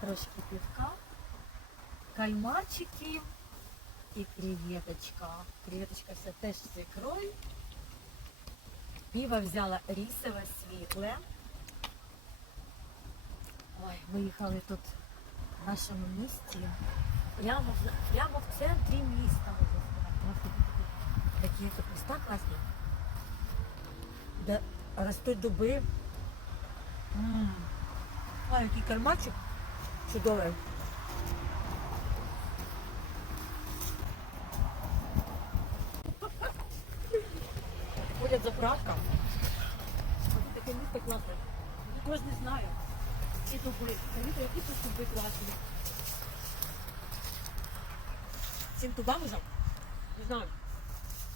трошки півка, кальмарчиків і креветочка. Креветочка вся теж з ікрою. Піва взяла рісове світле. Ой, виїхали тут в нашому місті. Прямо, в- прямо в центрі міста, можна сказати. Такі тут міста класні, де ростуть дуби. М. Ой, який кармачик чудовий. Ходять заправка. Тут таке місто класне. Кожен знає. Ці дуби. Дивіться, які тут дуби класні. Цим дубам уже, не знаю,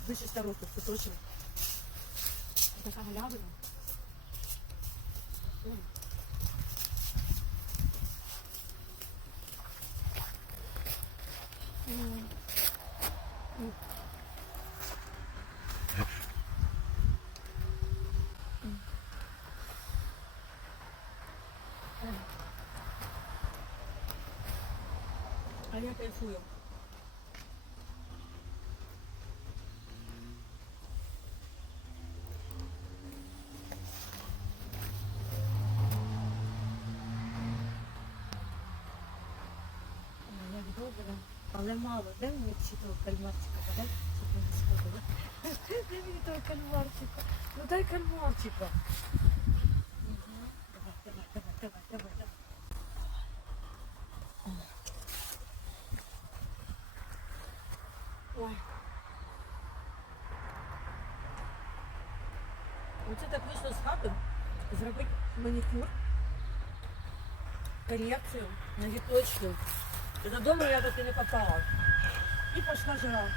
більше 100 років, точно. Така галявина. М. А я кайфую. Але мало. Де мені чи того кальмарчика? Дай щоб не сходила. Мені того кальмарчика? Ну дай кальмарчика. Ой. Оце так вийшло з хати. Зробити манікюр, корекцію, ногіточки. І додому я таки не попала. І пішла жара.